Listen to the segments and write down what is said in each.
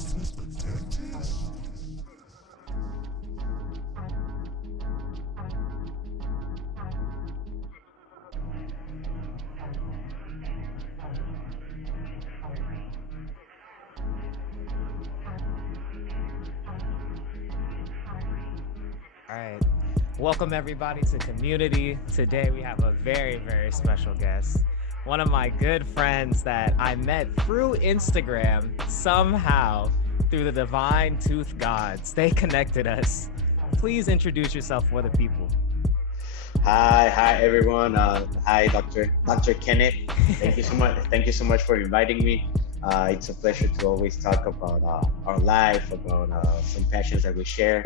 All right. Welcome everybody to Community. Today we have a very, very special guest. One of my good friends that I met through Instagram somehow through the divine tooth gods. They connected us. Please introduce yourself for the people. Hi everyone. Hi, Dr. Kenneth. Thank you so much. Thank you so much for inviting me. It's a pleasure to always talk about our life, about some passions that we share,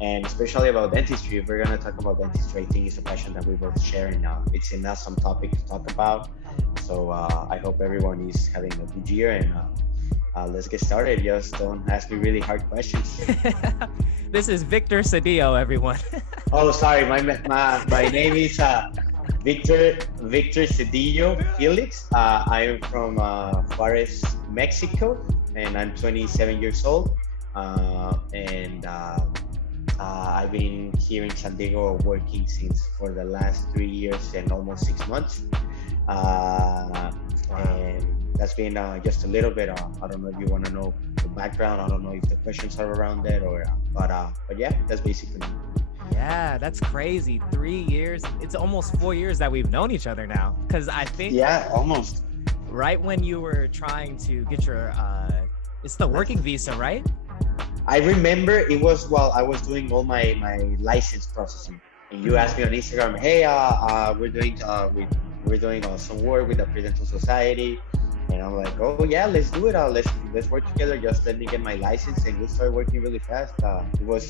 and especially about dentistry. If we're gonna talk about dentistry, I think it's a passion that we both share, and it's an awesome topic to talk about. So I hope everyone is having a good year, and let's get started. Just don't ask me really hard questions. This is Victor Cedillo, everyone. Oh, sorry. My name is Victor Cedillo Felix. I am from Juarez, Mexico, and I'm 27 years old. And I've been here in San Diego working since for the last 3 years and almost 6 months. And that's been just a little bit. I don't know if you want to know the background. I don't know if the questions are around it but yeah, that's basically me. Yeah, that's crazy. 3 years. It's almost 4 years that we've known each other now. Because I think Yeah, almost. right when you were trying to get your, it's the working visa, right? I remember it was while I was doing all my license processing, and you asked me on Instagram, "Hey, we're doing some work with the Presidential Society," and I'm like, "Oh yeah, let's do it. Let's work together. Just let me get my license," and we started working really fast. It was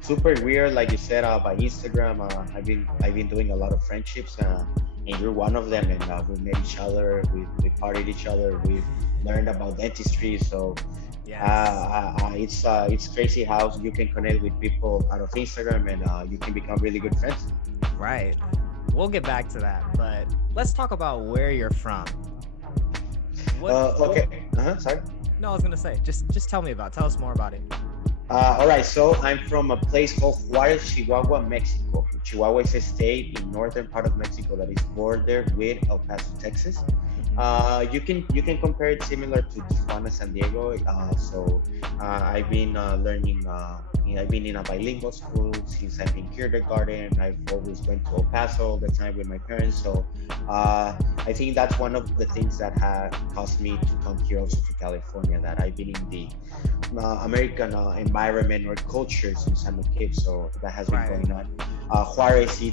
super weird, like you said, by Instagram. I've been doing a lot of friendships, and you're one of them. And we met each other. We partied each other. We learned about dentistry. So Yes. it's crazy how you can connect with people out of Instagram, and you can become really good friends. Right. We'll get back to that, but let's talk about where you're from. What? Okay. Sorry. No, I was gonna say, just tell us more about it. All right. So I'm from a place called Juarez, Chihuahua, Mexico. Chihuahua is a state in northern part of Mexico that is bordered with El Paso, Texas. You can compare it similar to Tijuana, San Diego. I've been learning. I've been in a bilingual school since I've been kindergarten. I've always went to El Paso all the time with my parents. So I think that's one of the things that had caused me to come here also to California. That I've been in the American environment or culture since I'm a kid. So that has been Right. going on. Juarez, you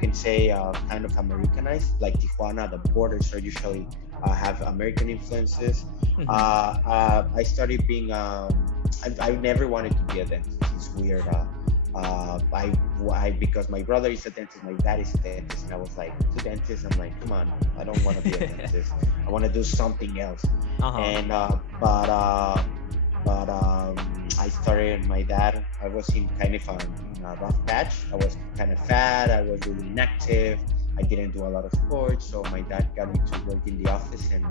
can say kind of Americanized, like Tijuana. The borders are usually have American influences. Mhm. I started being. I never wanted to be a dentist. It's weird. Because my brother is a dentist, my dad is a dentist, and I was like, two dentists. I'm like, come on, I don't want to be a dentist. I want to do something else. Uh-huh. And but I started. My dad. I was in kind of a rough patch. I was kind of fat. I was really inactive. I didn't do a lot of sports, so my dad got me to work in the office, and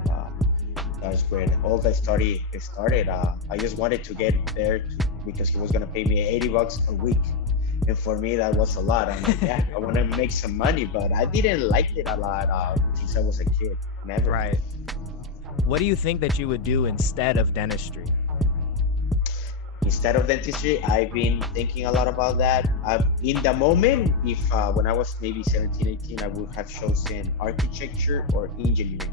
that's when all the study started. I just wanted to get there because he was gonna pay me $80 a week, and for me that was a lot. I'm like, yeah, I want to make some money, but I didn't like it a lot since I was a kid. Never. Right. What do you think that you would do instead of dentistry? Instead of dentistry, I've been thinking a lot about that. In the moment, if when I was maybe 17, 18, I would have chosen architecture or engineering.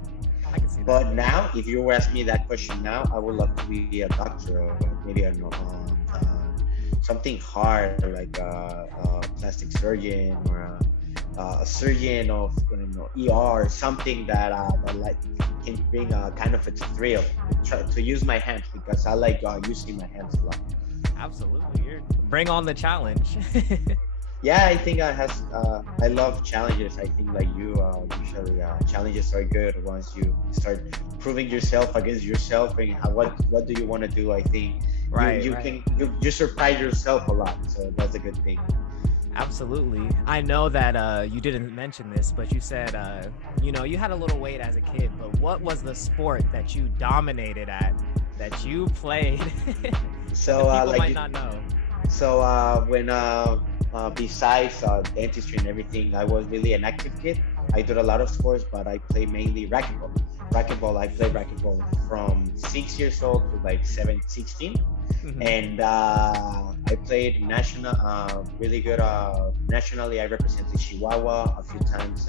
I can see that. But now, if you ask me that question now, I would love to be a doctor, or maybe something hard like a plastic surgeon, or a surgeon of ER, something that like can bring a kind of a thrill. Try to use my hands because I like using my hands a lot. Absolutely. Bring on the challenge. Yeah, I think I love challenges. I think like you, usually challenges are good once you start proving yourself against yourself, and what do you want to do. I think Right, you right. you surprise yourself a lot, so that's a good thing. Absolutely. I know that you didn't mention this, but you said you had a little weight as a kid, but what was the sport that you dominated at that you played that the So people like might you, not know. so when besides dentistry and everything, I was really an active kid. I did a lot of sports, but I play mainly racquetball. Racquetball, I played racquetball from 6 years old to like 16. Hmm. And I played national, really good. Nationally, I represented Chihuahua a few times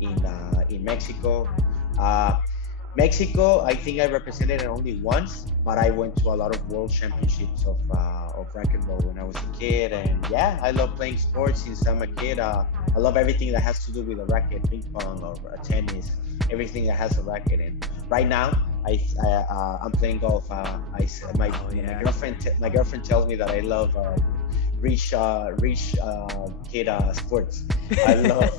in Mexico. Uh, Mexico, I think I represented it only once, but I went to a lot of world championships of racquetball when I was a kid. And yeah, I love playing sports since I'm a kid. I love everything that has to do with a racket, ping pong or tennis, everything that has a racket. And right now, I'm playing golf. Oh My yeah. girlfriend tells me that I love rich kid sports. I love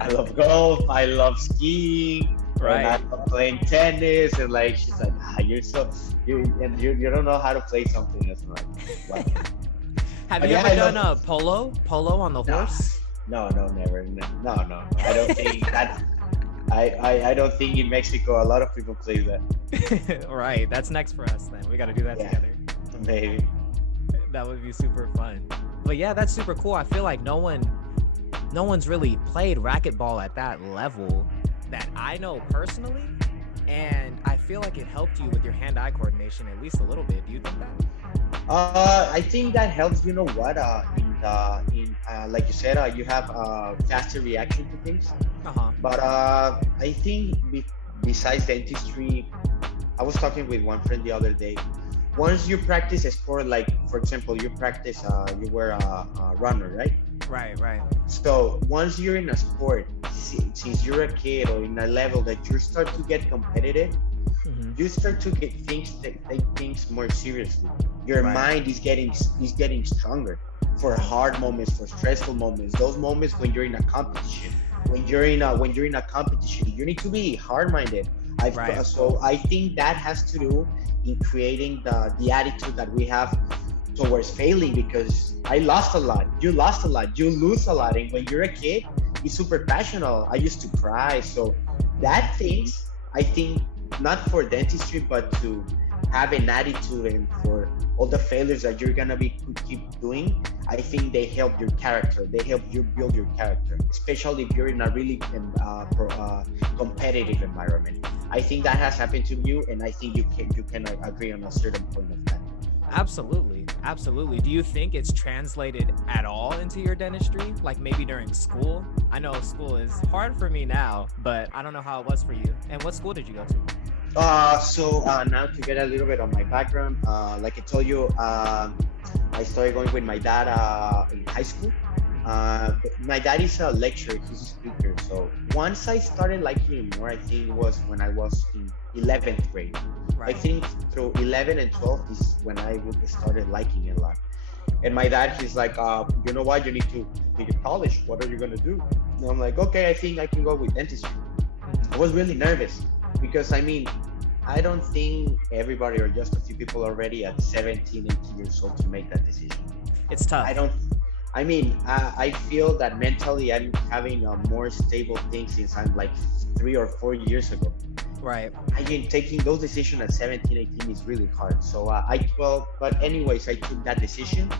I love golf. I love skiing, and I Right. love playing tennis. And like she's like, you're so you don't know how to play something else. I'm like, what? Have you Yeah, ever I done love. a polo on the No, horse? no, never. No, no, no. I don't think that. I don't think in Mexico a lot of people play that. Right, that's next for us then. We got to do that Yeah, together. maybe. That would be super fun. But yeah, that's super cool. I feel like no one's really played racquetball at that level that I know personally, and I feel like it helped you with your hand-eye coordination at least a little bit. Do you think that? I think that helps. You know what? In like you said, you have faster reaction to things. Uh-huh. But I think besides dentistry, I was talking with one friend the other day. Once you practice a sport, like for example, you were a runner, right? Right, right. So once you're in a sport, since you're a kid or in a level that you start to get competitive, Hmm. you start to get things take things more seriously. Your Right. mind is getting stronger for hard moments, for stressful moments, those moments when you're in a competition. When you're in a competition, you need to be hard-minded. Right. So I think that has to do in creating the attitude that we have towards failing, because I lost a lot. You lost a lot. You lose a lot. And when you're a kid, it's super passionate. I used to cry. So that Hmm. things, I think, not for dentistry, but to have an attitude and for all the failures that you're gonna be keep doing, I think they help your character. They help you build your character, especially if you're in a really competitive environment. I think that has happened to you, and I think you can agree on a certain point of that. Absolutely. Absolutely. Do you think it's translated at all into your dentistry? Like maybe during school? I know school is hard for me now, but I don't know how it was for you. And what school did you go to? So now to get a little bit on my background, like I told you, I started going with my dad in high school. My dad is a lecturer, he's a speaker. So once I started liking him more, I think it was when I was in 11th grade. I Right. think through 11 and 12 is when I started liking it a lot. And my dad, he's like, you know what, you need to pick a college. What are you gonna do? And I'm like, okay, I think I can go with dentistry. Hmm. I was really nervous because I mean, I don't think everybody or just a few people are ready at 17, 18 years old to make that decision. It's I tough. don't, I mean, I feel that mentally I'm having a more stable thing since I'm like 3 or 4 years ago. Right. I mean, taking those decisions at 17, 18 is really hard. So but anyways, I took that decision.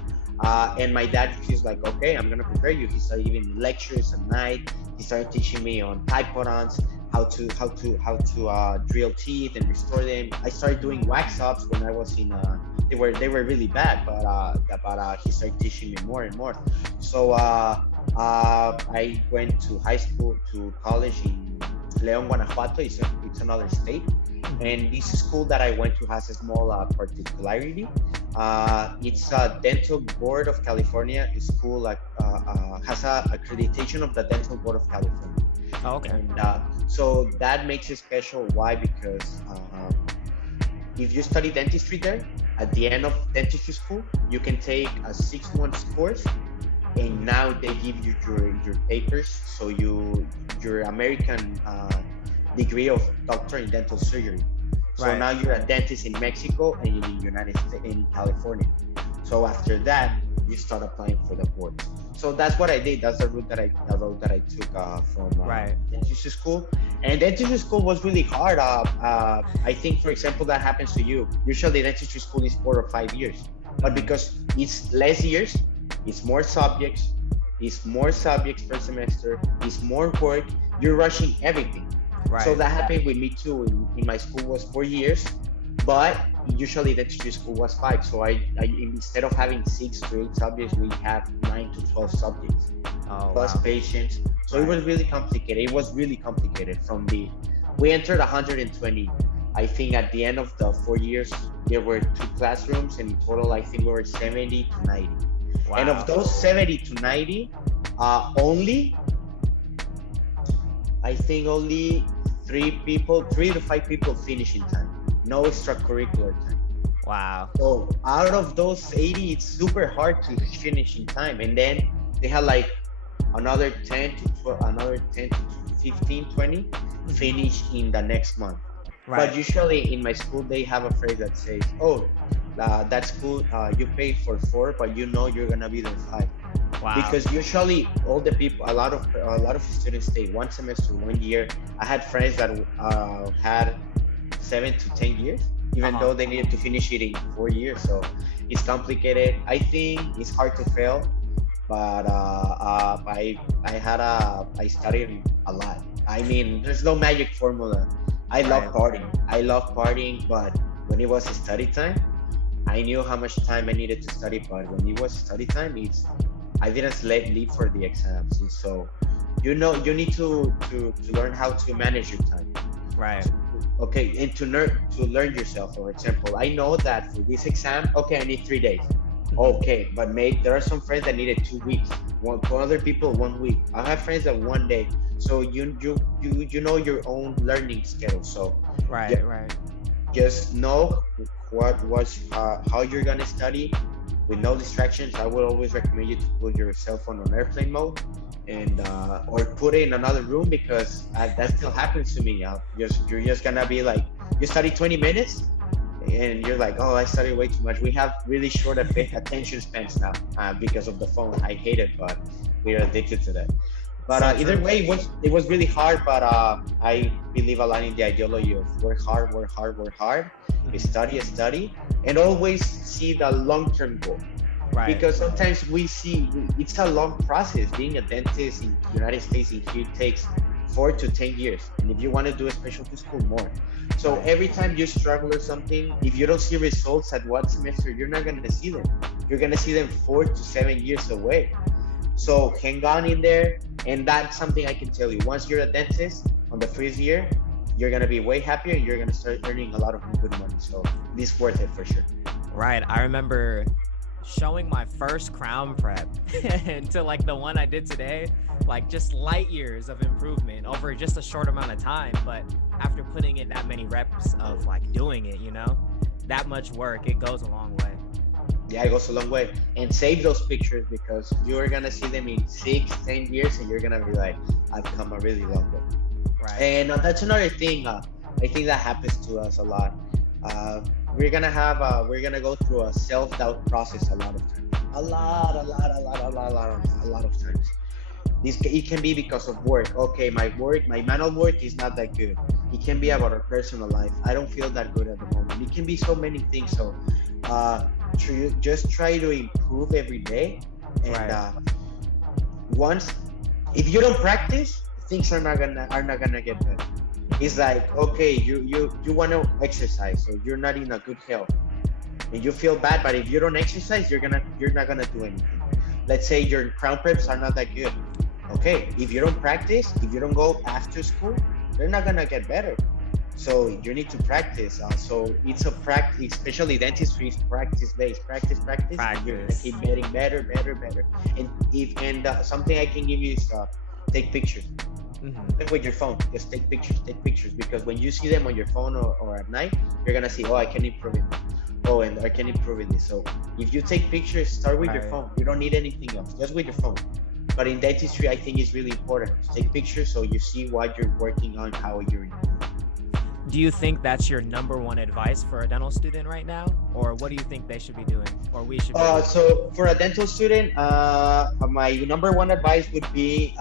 And my dad, he's like, okay, I'm gonna prepare you. He started giving lectures at night. He started teaching me on typodons, how to drill teeth and restore them. I started doing wax ups when I was in. They were really bad, but he started teaching me more and more. So I went to high school to college in León, Guanajuato. It's another state, Hmm. and this school that I went to has a small particularity. It's a Dental Board of California school, like has a accreditation of the Dental Board of California, Oh, okay. and so that makes it special. Why? Because if you study dentistry there, at the end of dentistry school, you can take a 6 months course, and Hmm. now they give you your papers, so your American degree of doctor in dental surgery. So Right. now you're a dentist in Mexico and in the United States, in California. So after that, you start applying for the boards. So that's what I did. That's the route that I took from Right. dentistry school. And dentistry school was really hard. I think, for example, that happens to you. Usually, dentistry school is 4 or 5 years, but Hmm. because it's less years, it's more subjects, per semester, it's more work. You're rushing everything. So Right. that happened with me too. In my school was 4 years, but usually dentistry school was five. So I instead of having 6 to 8 subjects, we have 9 to 12 subjects Oh plus wow. patients. So it Right. was really complicated. It was really complicated. We entered 120. I think at the end of the 4 years, there were two classrooms, and in total, I think we were 70 to 90. And of Wow. those 70 to 90, only I think only 3 to 5 people finish in time. No extracurricular time. Wow. So out of those 80, it's super hard to finish in time. And then they had like another 10 to 12, another 10 to 15, 20 Hmm. finish in the next month. But Right. usually in my school, they have a phrase that says, "Oh, that school, you pay for 4, but you know you're gonna be there 5." Wow. Because usually all the people, a lot of students stay 1 semester, 1 year. I had friends that had 7 to 10 years, even Uh-huh. though they needed to finish it in 4 years. So it's complicated. I think it's hard to fail, but I studied a lot. I mean, there's no magic formula. I love Right. partying. I love partying, but when it was study time, I knew how much time I needed to study. But when it was study time, I didn't sleep for the exams. And so, you need to learn how to manage your time. Right. Okay, and to learn yourself. For example, I know that for this exam, okay, I need 3 days. Hmm. Okay, but maybe there are some friends that needed 2 weeks. For other people, 1 week. I have friends that one day. So you know your own learning schedule. So Right. ju- Right. just know how you're gonna study with no distractions. I would always recommend you to put your cell phone on airplane mode, and or put it in another room, because that still happens to me. You're just gonna be like, you study 20 minutes, and you're like, oh, I studied way too much. We have really short attention spans now, because of the phone. I hate it, but we're addicted to that. But So either true. way, it was really hard. But I believe a lot in the ideology of work hard, work hard, work hard, Hmm. study, and always see the long-term goal. Right. Because Right. sometimes it's a long process. Being a dentist in the United States in here takes 4 to 10 years, and if you want to do a specialty school, more. So Right. every time you struggle or something, if you don't see results at 1 semester, you're not gonna see them. You're gonna see them 4 to 7 years away. So hang on in there, and that's something I can tell you. Once you're a dentist on the first year, you're gonna be way happier, and you're gonna start earning a lot of good money. So it's worth it for sure. Right. I remember showing my first crown prep and to like the one I did today, like just light years of improvement over just a short amount of time. But after putting in that many reps of like doing it, that much work, it goes a long way. Yeah, it goes a long way. And save those pictures, because you're gonna see them in 6, 10 years, and you're gonna be like, I've come a really long way. Right. And that's another thing. I think that happens to us a lot. Uh, we're gonna go through a self-doubt process a lot of times. A lot of times. It can be because of work. Okay, my manual work is not that good. It can be about our personal life. I don't feel that good at the moment. It can be so many things. So just try to improve every day. And Right. once if you don't practice, things are not gonna get better. It's Hmm. like, okay, you want to exercise, so you're not in a good health, and you feel bad. But if you don't exercise, you're not gonna do anything. Let's say your crown preps are not that good. Okay, if you don't practice, if you don't go after school, they're not gonna get better. So you need to practice. So it's a practice, especially dentistry is practice based. Practice, practice, and you're gonna Practice. keep getting better, better, better. And something I can give you is take pictures. Hmm. Even with your phone, just take pictures, because when you see them on your phone, or at night, you're gonna see, oh, I can improve it. Oh, and I can improve in this. So if you take pictures, start with your Right. phone. You don't need anything else, just with your phone. But in dentistry, I think it's really important to take pictures, so you see what you're working on, how you're improving. Do you think that's your number one advice for a dental student right now? Or what do you think they should be doing or we should be doing? So for a dental student, my number one advice would be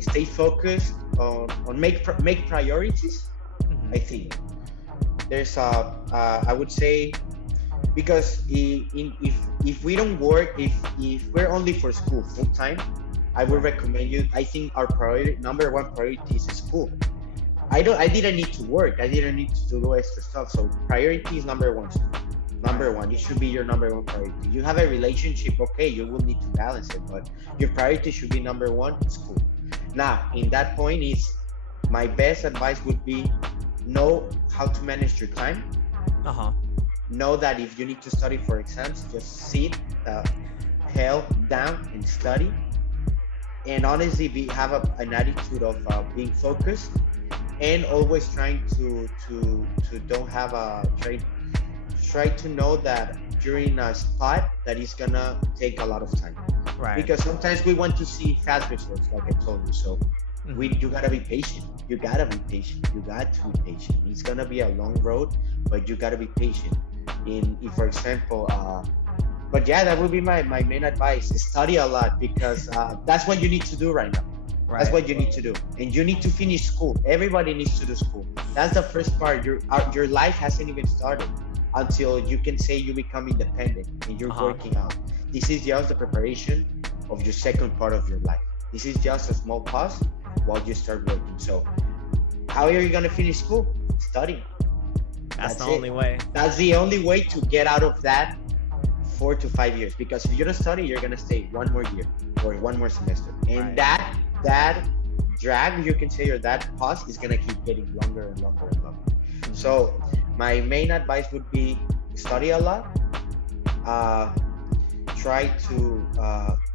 stay focused on make priorities. Hmm. I think there's I would say, because if we don't work, if we're only for school full time, I would Right. recommend you. I think our priority, number one priority, is school. I didn't need to work. I didn't need to do extra stuff. So priority is number one. Right. Number one, it should be your number one priority. You have a relationship, okay, you will need to balance it, but your priority should be number one, school. Now, in that point, is my best advice would be know how to manage your time. Uh-huh. Know that if you need to study for exams, just sit the hell down and study. And honestly, have an attitude of being focused, and always trying to don't have a try to know that you're in a spot that is gonna take a lot of time, Right. because sometimes we want to see fast results, like I told you. So Hmm. you gotta be patient. You gotta be patient. You got to be patient. It's gonna be a long road, but you gotta be patient. In if, for example, but yeah, that would be my main advice. Study a lot, because that's what you need to do right now. That's Right. what you need to do, and you need to finish school. Everybody needs to do school. That's the first part. Your life hasn't even started until you can say you become independent and you're Uh-huh. working out. This is just the preparation of your second part of your life. This is just a small pause while you start working. So, how are you gonna finish school? Studying. That's the That's only it. way. That's the only way to get out of that 4 to 5 years. Because if you don't study, you're gonna stay one more year or one more semester, and Right. that drag, you can say, or that pause is gonna keep getting longer and longer and longer. Hmm. So my main advice would be study a lot. Uh, Try to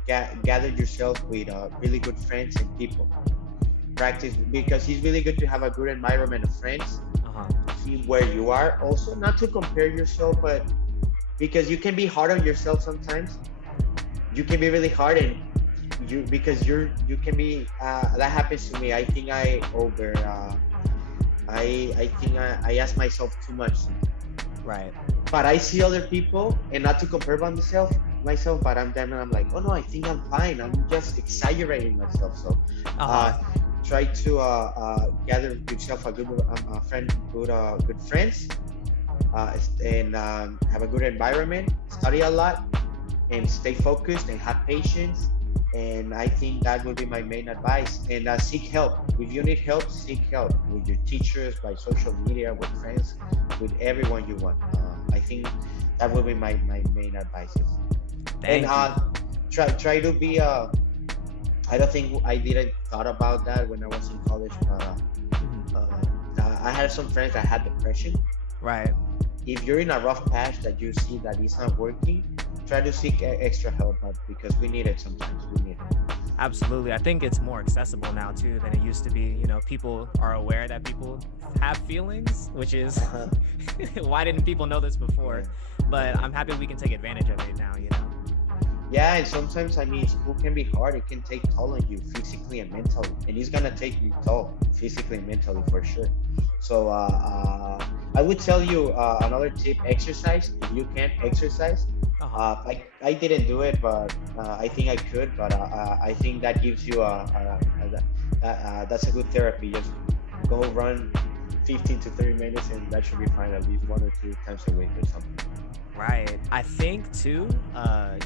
gather yourself with really good friends and people. Practice, because it's really good to have a good environment of friends. Uh-huh. See where you are. Also, not to compare yourself, but because you can be hard on yourself sometimes. You can be really hard, and you can be. That happens to me. I think I over. I think I ask myself too much sometimes. Right. But I see other people, and not to compare by myself, but I'm like, oh no, I think I'm fine. I'm just exaggerating myself. So Uh-huh. try to gather yourself a good friend, good friends, and have a good environment. Study a lot, and stay focused, and have patience. And I think that would be my main advice. And seek help. If you need help, seek help with your teachers, by social media, with friends, with everyone you want. I think that would be my main advices. And Thank you. try to be. I don't think I didn't thought about that when I was in college, but Mhm. I had some friends that had depression. Right. If you're in a rough patch that you see that it's not working, try to seek extra help, because we need it sometimes. We need it. Absolutely. I think it's more accessible now too than it used to be. People are aware that people have feelings, which is Uh-huh. why didn't people know this before? Yeah. But I'm happy we can take advantage of it now. Yeah, and sometimes, I mean, school can be hard. It can take toll on you physically and mentally, and it's gonna take you toll physically and mentally for sure. So I would tell you another tip: exercise. If you can't exercise, Uh-huh. I didn't do it, but I think I could. But I think that gives you that's a good therapy. Just go run 15 to 30 minutes, and that should be fine at least 1 or 2 times a week or something. Right. I think too,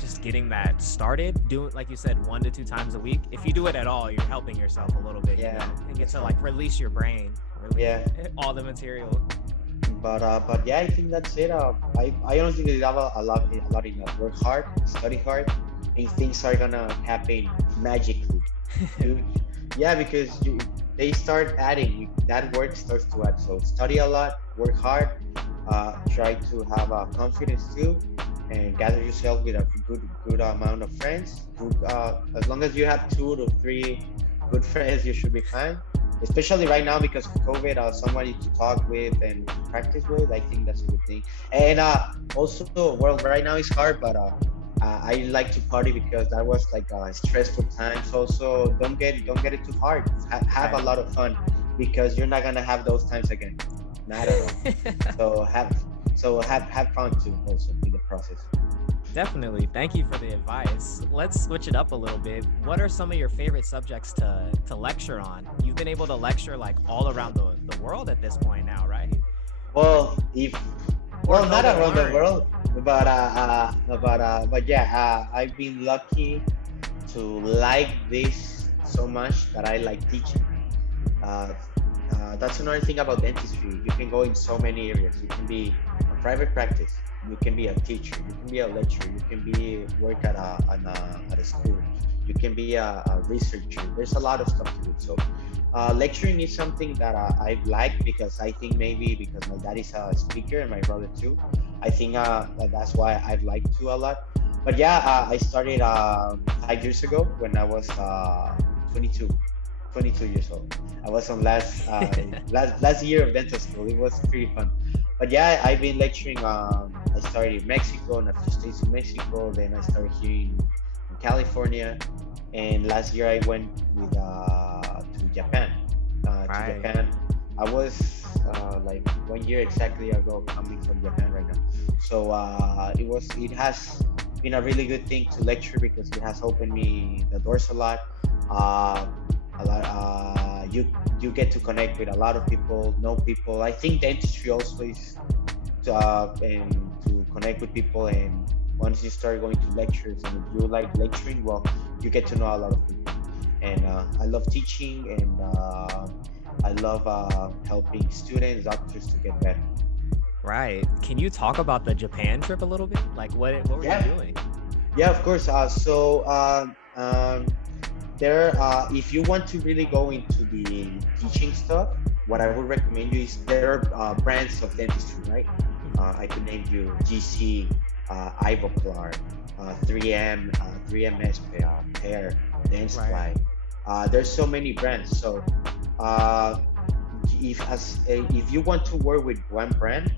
just getting that started, doing like you said, 1 to 2 times a week. If you do it at all, you're helping yourself a little bit, Yeah, and get that's to right. like release your brain, release Yeah. all the material. But yeah, I think that's it. I honestly believe a lot in that. Work hard, study hard, and things are gonna happen magically. You, yeah, because they start adding. That work starts to add. So study a lot, work hard, try to have confidence too, and gather yourself with a good amount of friends. As long as you have 2 to 3 good friends, you should be fine. Especially right now because of COVID, somebody to talk with and practice with. I think that's a good thing. And also, well, right now it's hard, but I like to party because that was like stressful times. Also, don't get it too hard. Have a Right. lot of fun because you're not gonna have those times again. not at all. So have fun too also in the process. Definitely. Thank you for the advice. Let's switch it up a little bit. What are some of your favorite subjects to lecture on? You've been able to lecture like all around the world at this point now, right? Well, if Or well, build not and around the learn. world, but yeah, I've been lucky to like this so much that I like teaching. Mhm. Uh, that's another thing about dentistry. You can go in so many areas. You can be a private practice. You can be a teacher. You can be a lecturer. You can be work at a school. You can be a researcher. There's a lot of stuff to do. So, lecturing is something that I've liked because I think maybe because my dad is a speaker and my brother too. I think that's why I've liked to a lot. But yeah, I started 5 years ago when I was 22. 22 years old. I was on last year of dental school. It was pretty fun. But yeah, I've been lecturing. I started in Mexico and a few states in Mexico. Then I started here in California. And last year I went with to Japan. To Right. Japan. I was like 1 year exactly ago coming from Japan right now. So it has been a really good thing to lecture because it has opened me the doors a lot. Uh, you get to connect with a lot of people, know people. I think dentistry also is and to connect with people. And once you start going to lectures and if you like lecturing, well, you get to know a lot of people. And I love teaching, and I love helping students, doctors to get better. Right. Can you talk about the Japan trip a little bit? Like what were you Yeah, doing? yeah, of course. There, if you want to really go into the teaching stuff, what I would recommend you is there are brands of dentistry, right? Mhm. I could name you GC, Ivoclar, 3M, 3MS Pair, Right. Dentsply. There's so many brands. So uh, if you want to work with one brand,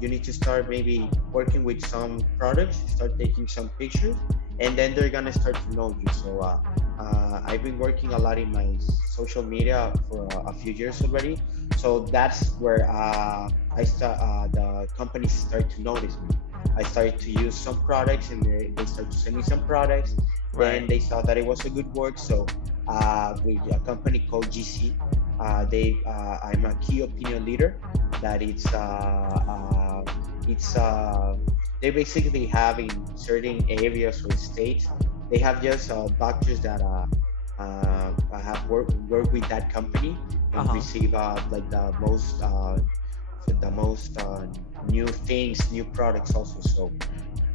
you need to start maybe working with some products, start taking some pictures, and then they're gonna start to know you. So I've been working a lot in my social media for a few years already. So that's where the companies start to notice me. I started to use some products, and they start to send me some products. Right. Then they saw that it was a good work. So with a company called GC, I'm a key opinion leader. That it's they basically have in certain areas or states, they have just doctors that have work with that company and Uh-huh. receive like the most new things, new products also. So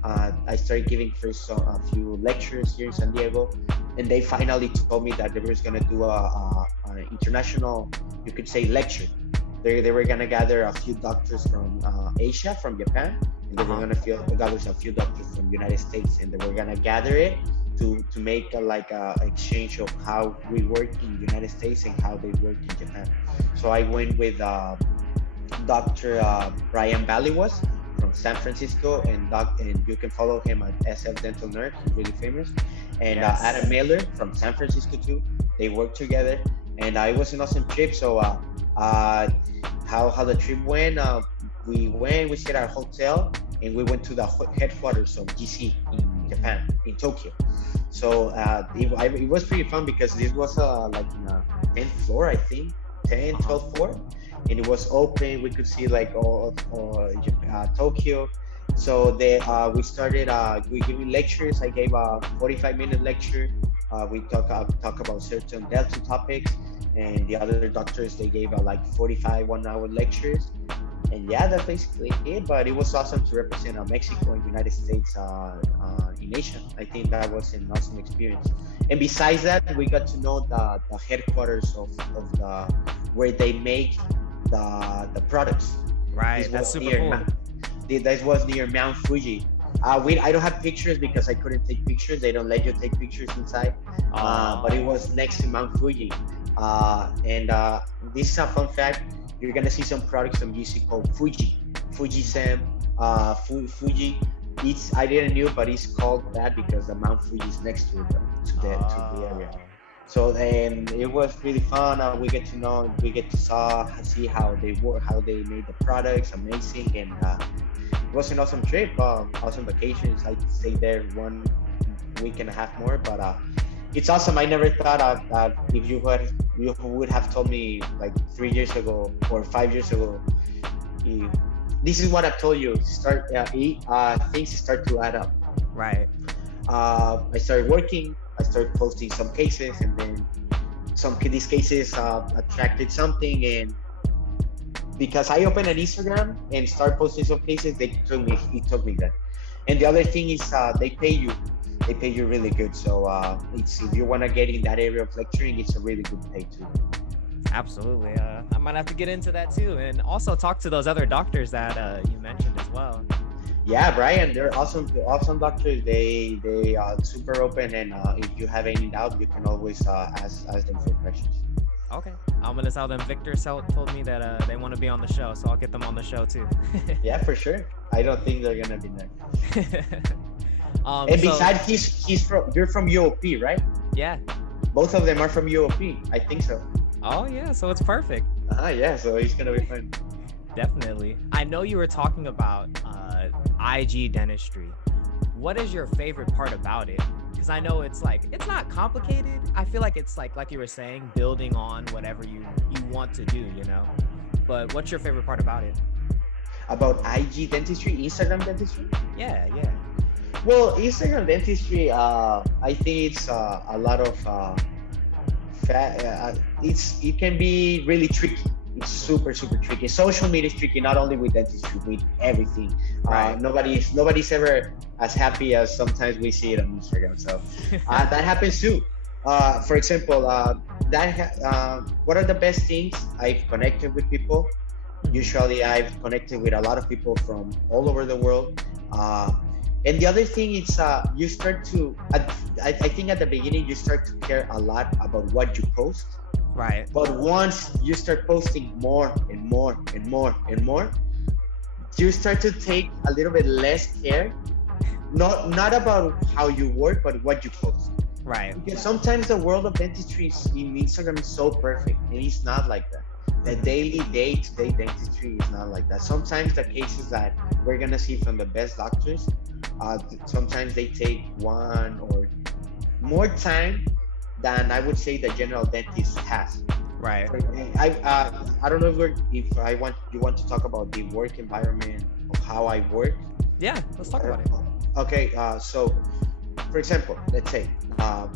I started giving first a few lectures here in San Diego, and they finally told me that they were going to do a international, you could say, lecture. They were going to gather a few doctors from Asia, from Japan, and they were Uh-huh. going to gather a few doctors from United States, and they were going to gather it to make like a exchange of how we work in United States and how they work in Japan. So I went with Dr. Brian Baliwas from San Francisco, and you can follow him at SF Dental Nerd. He's really famous. And Adam Yes. Mailer from San Francisco too. They work together, and it was an awesome trip. So uh, how the trip went? We stayed at a hotel, and we went to the headquarters of GC in Mhm. Japan, in Tokyo. So it was pretty fun because this was like in a 10th floor, I think, 10, Uh-huh. 12th floor, and it was open. We could see like all Tokyo. So we started. We giving lectures. I gave a 45-minute lecture. We talk about certain dental topics, and the other doctors they gave like 45 1 hour lectures. And yeah, that's basically it. But it was awesome to represent Mexico and United States in Asia. I think that was an awesome experience. And besides that, we got to know the headquarters of the where they make the products. Right. This That's was super near cool. this was near Mount Fuji. I don't have pictures because I couldn't take pictures. They don't let you take pictures inside. But it Aw. was next to Mount Fuji. And this is a fun fact. You're gonna see some products from UC called Fuji, Fuji Sam, Fuji. I didn't knew, but it's called that because the Mount Fuji is next to it, to the area. Oh. So then it was really fun. We get to know, we get to see how they work, how they made the products, amazing, and it was an awesome trip, awesome vacations. I stayed there 1 week and a half more, but it's awesome. I never thought that if you would have told me like 3 years ago or 5 years ago, if, this is what I've told you. Things start to add up. Right. I started working. I started posting some cases, and then these cases attracted something. And because I opened an Instagram and start posting some cases, it took me there. And the other thing is they pay you really good. So it's if you want to get in that area of lecturing, it's a really good pay too. Absolutely. I might have to get into that too, and also talk to those other doctors that you mentioned as well. Yeah, Brian, they're awesome. They're awesome doctors. They are super open, and if you have any doubt, you can always ask them for questions. Okay. I'm gonna tell them Victor told me that they want to be on the show, so I'll get them on the show too. Yeah, for sure. I don't think they're gonna be there. And So, besides, you're from UOP, right? yeah. Both of them are from UOP. I think so. Oh yeah, so it's perfect. Yeah. So it's gonna be fun. Definitely. I know you were talking about IG dentistry. What is your favorite part about it? Because I know it's not complicated. I feel like it's like you were saying, building on whatever you want to do, you know. But what's your favorite part about it? About IG dentistry, Instagram dentistry. Yeah. Well, Instagram dentistry, I think it's a lot of it can be really tricky. It's super tricky. Social media is tricky, not only with dentistry, with everything. Right. Nobody's ever as happy as sometimes we see it on Instagram. So that happens too. For example, what are the best things? I've connected with people. Usually, I've connected with a lot of people from all over the world. And the other thing is, you start to. I think at the beginning you start to care a lot about what you post. Right. But once you start posting more and more and more and more, you start to take a little bit less care, not about how you work, but what you post. Right. Because sometimes the world of dentistry in Instagram is so perfect, and it's not like that. The daily, day-to-day dentistry is not like that. Sometimes the cases that we're gonna see from the best doctors, sometimes they take one or more time than I would say the general dentist has. Right. I don't know if you want to talk about the work environment of how I work. Yeah. Let's talk about it. Okay. So, for example, let's say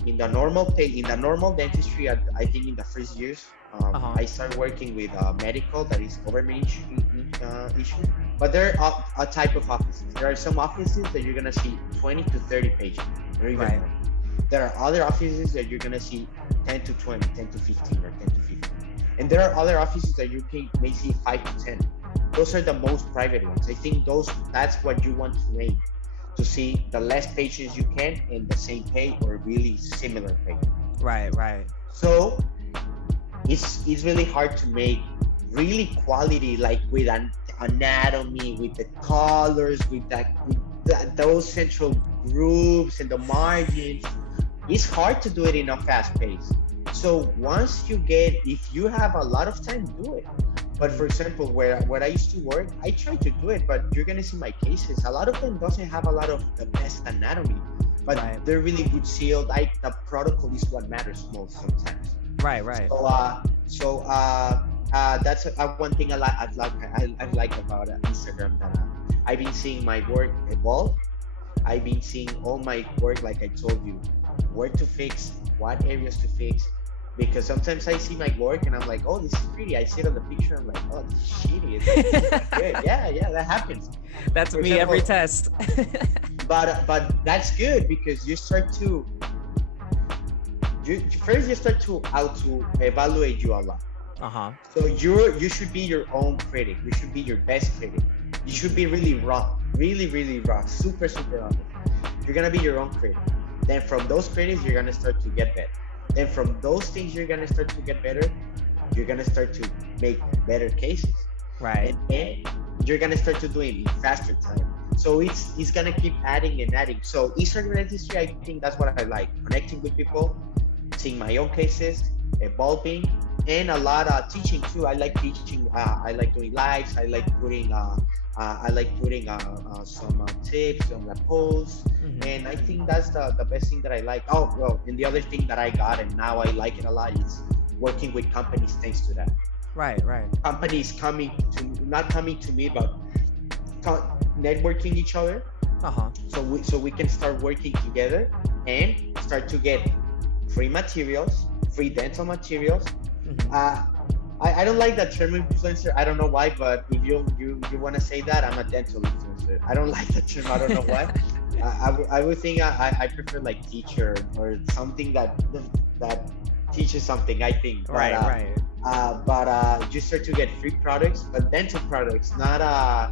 in the normal dentistry, I think in the first years, I started working with medical, that is government issue. But there are a type of offices. There are some offices that you're gonna see 20 to 30 patients, or even Right. more. There are other offices that you're gonna see 10 to 20, 10 to 15, or 10 to 15. And there are other offices that you may see 5 to 10. Those are the most private ones. I think that's what you want to aim, to see the less patients you can and the same pay or really similar pay. Right. So it's really hard to make really quality, like with an anatomy, with the colors, with those central groups and the margins. It's hard to do it in a fast pace. So if you have a lot of time, do it. But for example, where I used to work, I try to do it, but you're gonna see my cases. A lot of them doesn't have a lot of the best anatomy, but Right. they're really good sealed. The protocol is what matters most sometimes. Right. So that's one thing I like about Instagram, that I've been seeing my work evolve. I've been seeing all my work, like I told you, where to fix, what areas to fix. Because sometimes I see my work and I'm like, oh, this is pretty. I see it on the picture. I'm like, oh, this is shitty. It's not good. Yeah, that happens. That's For me example, every test. But that's good, because you start to auto evaluate you a lot. So you should be your own critic. You should be your best critic. You should be really raw, really raw, super honest. You're gonna be your own critic. Then from those critics, you're gonna start to get better. Then from those things, you're gonna start to get better. You're gonna start to make better cases. Right. And then you're gonna start to do it in faster time. So it's gonna keep adding and adding. So Instagram dentistry, I think that's what I like. Connecting with people, seeing my own cases, evolving, and a lot of teaching too. I like teaching. I like doing lives. I like putting some tips on the posts, and I think that's the best thing that I like. Oh well, and the other thing that I got and now I like it a lot is working with companies thanks to that. Right, right. Companies not coming to me, but networking each other, Uh-huh. so we can start working together and start to get free materials, free dental materials. Hmm. uh, I don't like that term influencer. I don't know why, but if you want to say that, I'm a dental influencer. I don't like that term. I don't know why. I would think I prefer like teacher or something that teaches something. I think, Right, right. you start to get free products, but dental products, not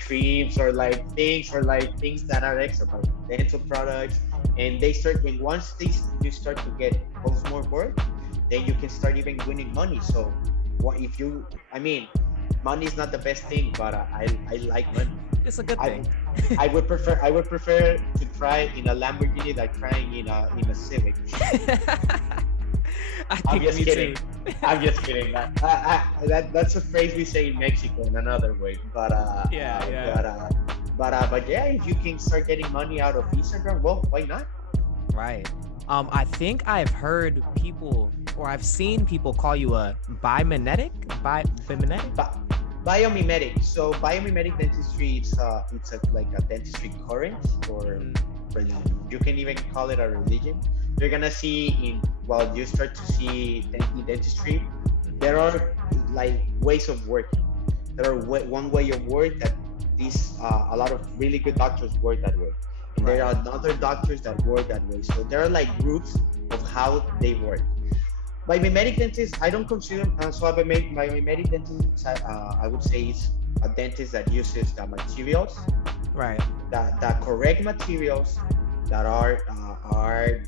creams or like things that are extra, but dental products. And they start, and once you start to get post more work, then you can start even winning money. So what if you, I mean, money is not the best thing, but I like money. It's a good I thing. I would prefer to cry in a Lamborghini than crying in a Civic. I I'm think just me kidding. too. I'm just kidding. That's a phrase we say in Mexico in another way. Yeah, yeah. But yeah, if you can start getting money out of Instagram, well, why not? Right. I think I've heard people, or I've seen people call you a bimimetic. Bimimetic? But biomimetic. So biomimetic dentistry, it's like a dentistry current, or Mhm. you can even call it a religion. You're gonna see you start to see in dentistry, there are like ways of working. There are one way of work that a lot of really good doctors work that way, and there Right. are other doctors that work that way. So there are like groups of how they work. By mimetic dentist, I don't consider by mimetic dentist. I would say is a dentist that uses the materials, Right. the correct materials that are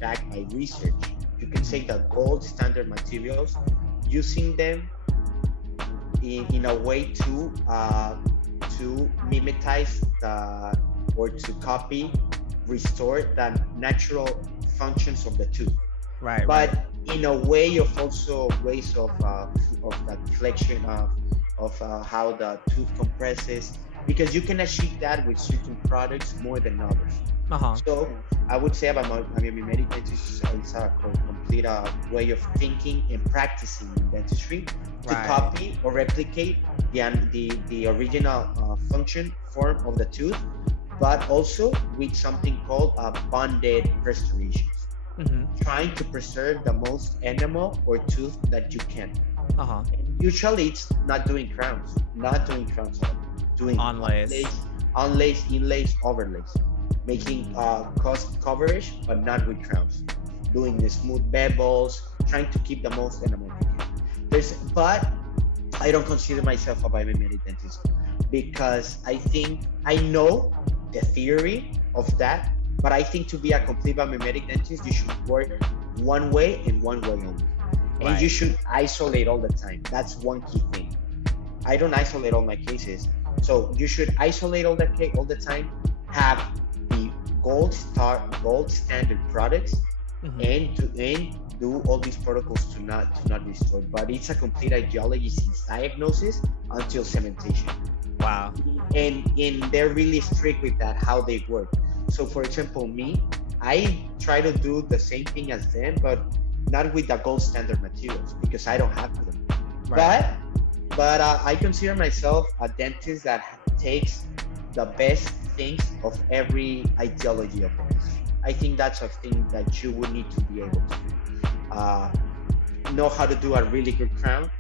backed by research. You can say the gold standard materials, using them in a way to mimetize or to copy, restore the natural functions of the tooth, Right, right. but in a way of also ways of the flexion of how the tooth compresses, because you can achieve that with certain products more than others. Uh-huh. So I would say about mimetic dentistry is a complete way of thinking and practicing in dentistry to Right. copy or replicate the original function form of the tooth, but also with something called bonded restorations, Mm-hmm. trying to preserve the most enamel or tooth that you can. Uh-huh. Usually it's not doing crowns at all, doing Onlays. inlays, overlays, making cost coverage, but not with crowns, doing the smooth bevels, trying to keep the most enamel you can. But I don't consider myself a biomimetic dentist, because I think I know the theory of that, but I think to be a complete biomimetic dentist, you should work one way and one way only. And you Right. should isolate all the time. That's one key thing. I don't isolate all my cases. So you should isolate all the time, have the gold standard products, Mm-hmm. and do all these protocols to not restore. But it's a complete ideology since diagnosis until cementation. Wow. And they're really strict with that, how they work. So for example, me, I try to do the same thing as them, but not with the gold standard materials because I don't have them. Right. But I consider myself a dentist that takes the best things of every ideology of dentistry. I think that's a thing that you would need to be able to do. Know how to do a really good crown,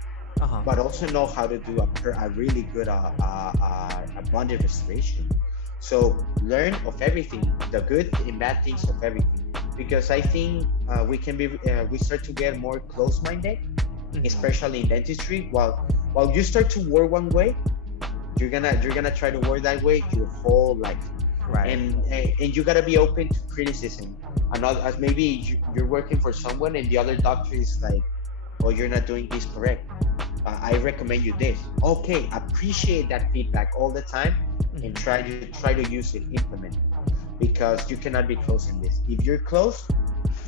Uh-huh. but also know how to do a really good bonded restoration. So learn of everything, the good and bad things of everything, because I think we start to get more close-minded, Mm-hmm. especially in dentistry. While you start to work one way, you're gonna try to work that way your whole life, Right. and you gotta be open to criticism. Another, as maybe you're working for someone and the other doctor is like, "Oh, you're not doing this correct. I recommend you this." Okay, appreciate that feedback all the time, and Mm-hmm. try to use it, implement it, because you cannot be close in this. If you're close,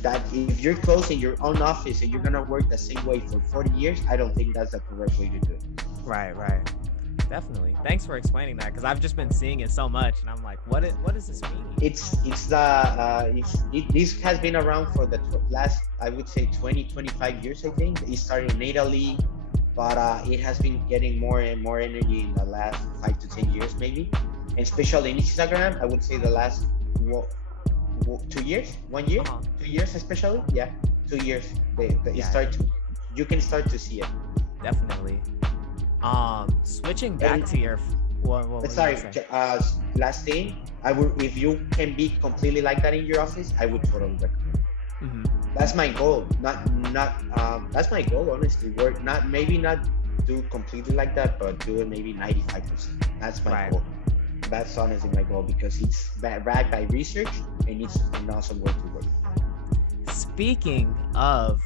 that if you're closing your own office and you're gonna work the same way for 40 years, I don't think that's the correct way to do it. Right, right. Definitely. Thanks for explaining that because I've just been seeing it so much, and I'm like, what does this mean? This has been around for the last, I would say, 20 to 25 years. I think it started in Italy, but it has been getting more and more energy in the last 5 to 10 years, maybe, and especially in Instagram. I would say the last 2 years, 1 year, Uh-huh. 2 years, especially. Yeah, 2 years. It Yeah, start to, you can start to see it. definitely. Switching back And to your, what were you gonna sorry, say? last thing, I would, if you can be completely like that in your office, I would totally recommend. Hmm. That's my goal. Not that's my goal, honestly. Work, not, maybe not do completely like that, but do it maybe 95%. That's my Right. goal. That's honestly my goal because it's backed by research and it's an awesome way to work. Speaking of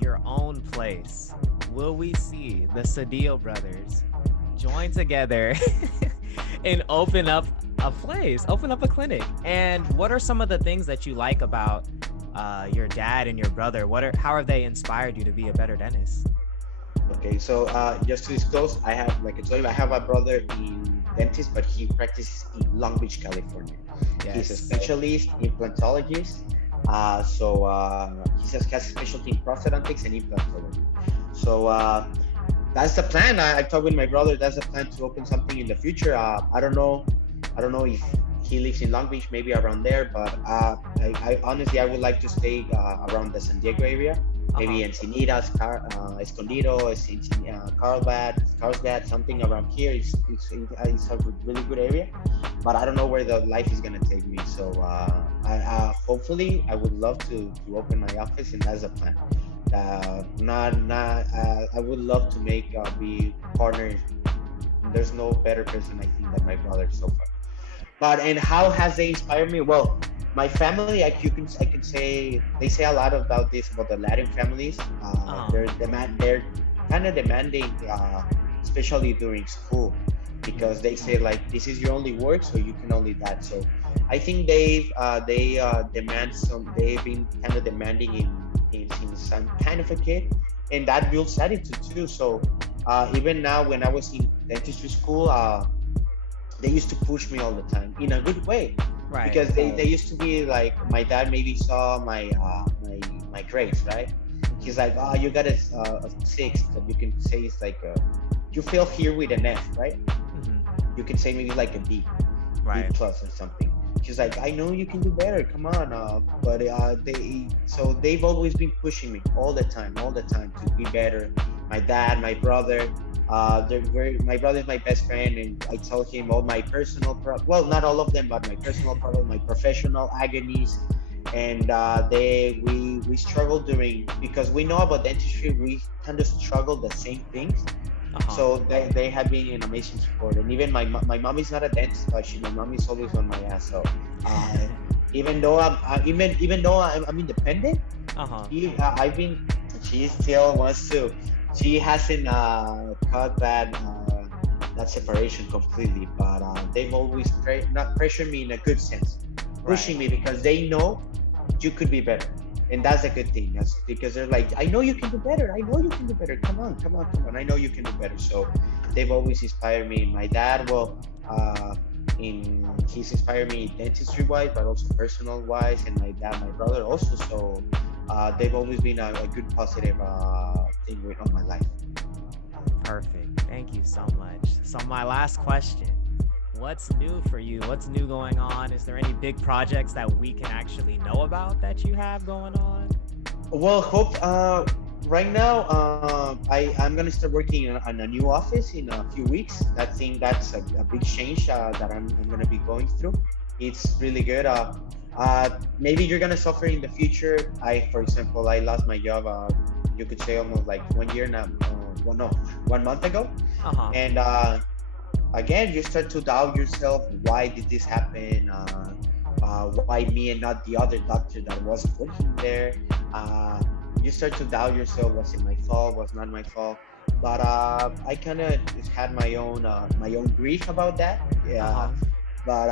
your own place, will we see the Cedillo brothers join together and open up a place, open up a clinic? And what are some of the things that you like about your dad and your brother? How have they inspired you to be a better dentist? Okay, so just to disclose, I have, like I told you, I have a brother in dentist, but he practices in Long Beach, California. He's a Yes. specialist implantologist. He has a specialty in prosthodontics and implantology. So that's the plan. I talked with my brother. That's the plan to open something in the future. I don't know if he lives in Long Beach, maybe around there. But I honestly, I would like to stay around the San Diego area, maybe Uh-huh. Encinitas, Escondido, Carlsbad, something around here. It's a really good area, but I don't know where the life is gonna take me. So hopefully, I would love to open my office, and that's the plan. I would love to make be partners. There's no better person I think than my brother so far. But and how has they inspired me? Well, my family, I can say they say a lot about this about the Latin families. Uh-huh. They're kind of demanding, especially during school, because they say like this is your only work, so you can only that. So I think demand some. They've been kind of demanding since I'm kind of a kid, and that builds attitude too. So even now, when I was in dentistry school, they used to push me all the time in a good way Right. because they used to be like my dad maybe saw my grades, right? Hmm. He's like, oh, you got a six, that you can say it's like you fail here with an F, right? Hmm. You can say maybe like a B Right. plus or something. She's like, I know you can do better, come on. But they've always been pushing me all the time to be better. My dad, my brother, my brother is my best friend, and I tell him all my well, not all of them, but my personal problems, my professional agonies, and we struggle during, because we know about dentistry, we kind of struggle the same things. Uh-huh. So they have been an amazing support, and even my mom is not a dentist, but my mom is always on my ass. So uh, even though I'm independent, Uh-huh. I've been, she still wants to. She hasn't cut that separation completely, but they've always not pressured me in a good sense, Right. pushing me because they know you could be better, and that's a good thing. That's because they're like, I know you can do better. I know you can do better. Come on, come on, come on. I know you can do better. So they've always inspired me. My dad, well, in he's inspired me dentistry wise, but also personal wise, and my brother also. So they've always been a good positive thing on my life. Perfect. Thank you so much. So my last question. What's new for you? What's new going on? Is there any big projects that we can actually know about that you have going on? Well, hope right now I'm gonna start working on a new office in a few weeks. I think that's a big change that I'm gonna be going through. It's really good. Maybe you're gonna suffer in the future. For example, I lost my job. You could say almost like 1 year now. Well, no, 1 month ago. Uh-huh. And again, you start to doubt yourself. Why did this happen? Why me and not the other doctor that was working there? Uh, you start to doubt yourself. Was it my fault? Was not my fault? But I kind of had my own grief about that. Yeah, Uh-huh. but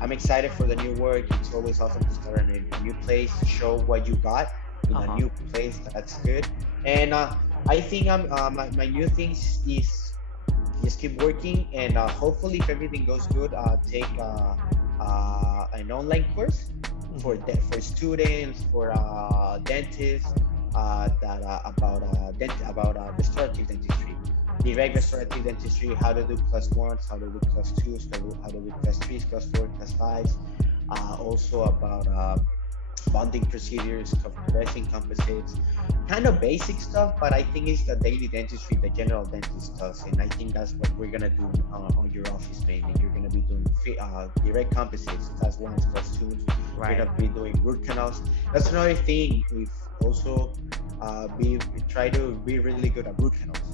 I'm excited for the new work. It's always awesome to start in a new place, show what you got in a Uh-huh. new place. That's good. And I think my new things is just keep working, and hopefully if everything goes good, take an online course for Hmm. for students, for dentists, that about restorative dentistry, direct Yes. restorative dentistry, how to do class ones, how to do class twos, how to do class threes, class four, class fives, also about bonding procedures, dressing composites, kind of basic stuff, but I think it's the daily dentistry, the general dentist does, and I think that's what we're gonna do on your office mainly. You're gonna be doing direct composites, class ones, class twos. You're Right. gonna be doing root canals. That's another thing. We've also be try to be really good at root canals,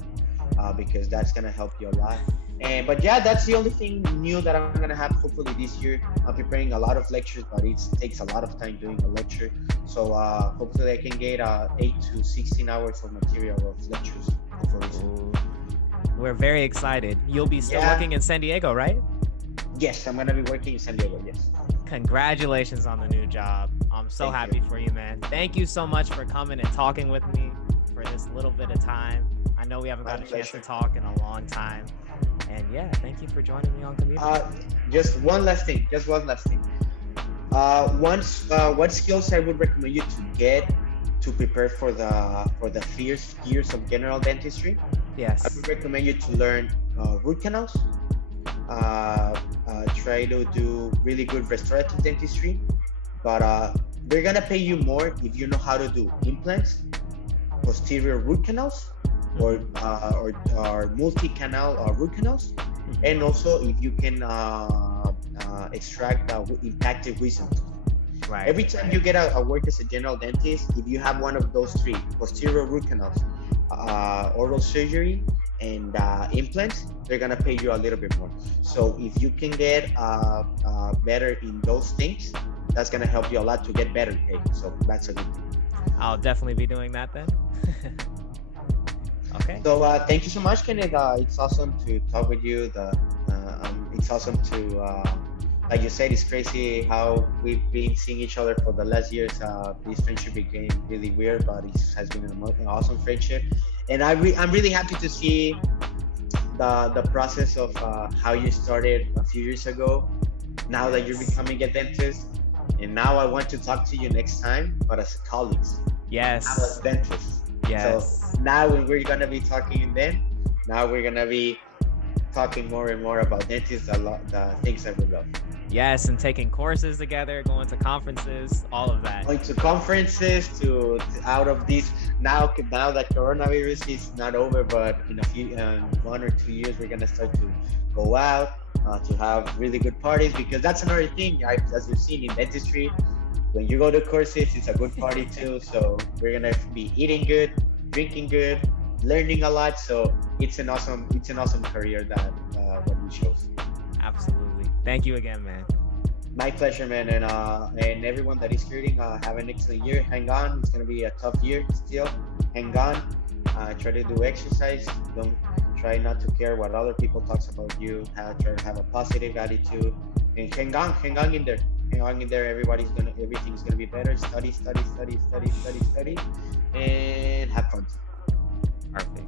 because that's gonna help you a lot. And but yeah, that's the only thing new that I'm gonna have hopefully this year. I'm preparing a lot of lectures, but it takes a lot of time doing a lecture. So hopefully I can get 8 to 16 hours of material of lectures hopefully soon. Ooh. We're very excited. You'll be still Yeah. working in San Diego, right? Yes, I'm gonna be working in San Diego. Yes. Congratulations on the new job. I'm so Thank you. happy for you, man. Thank you so much for coming and talking with me for this little bit of time. I know we haven't My got a chance to pleasure. talk in a long time. And yeah, thank you for joining me on Community. Uh, just one last thing. Just one last thing. Once, what skills I would recommend you to get to prepare for the fierce years of general dentistry? I Yes. would recommend you to learn root canals. Try to do really good restorative dentistry, but they're gonna pay you more if you know how to do implants, posterior root canals, or Hmm. multi-canal root canals, and Hmm. also if you can extract impacted wisdom tooth. Right. Every time you get a work as a general dentist, if you have one of those three, posterior root canals, oral surgery, and implants, they're gonna pay you a little bit more. So if you can get better in those things, that's gonna help you a lot to get better pay. So that's a good thing. I'll definitely be doing that then. Okay. So thank you so much, Kenneth. It's awesome to talk with you. It's awesome to, like you said, it's crazy how we've been seeing each other for the last years. This friendship became really weird, but it has been an awesome friendship. And I'm really happy to see the process of how you started a few years ago. Now that you're Yes. becoming a dentist, and now I want to talk to you next time, but as colleagues, now as Yes. dentists. So Yes. now when we're gonna be talking then, now we're gonna be talking more and more about dentists, the things that we love. Yes. And taking courses together, going to conferences, all of that. Going to conferences, to out of this now that coronavirus is not over, but in a few 1 or 2 years we're gonna start to go out, to have really good parties, because that's another thing, right? As you've seen in dentistry, when you go to courses, it's a good party too. So we're gonna be eating good, drinking good, learning a lot. So it's an awesome career that what we chose. Absolutely. Thank you again, man. My pleasure, man, and everyone that is hearing, have an excellent year. Hang on, it's gonna be a tough year still. Hang on. Try to do exercise. Don't try not to care what other people talks about you. Try to have a positive attitude, and hang on in there. Hang on in there. Everything's gonna be better. Study, study, study, study, study, study, and have fun. Perfect.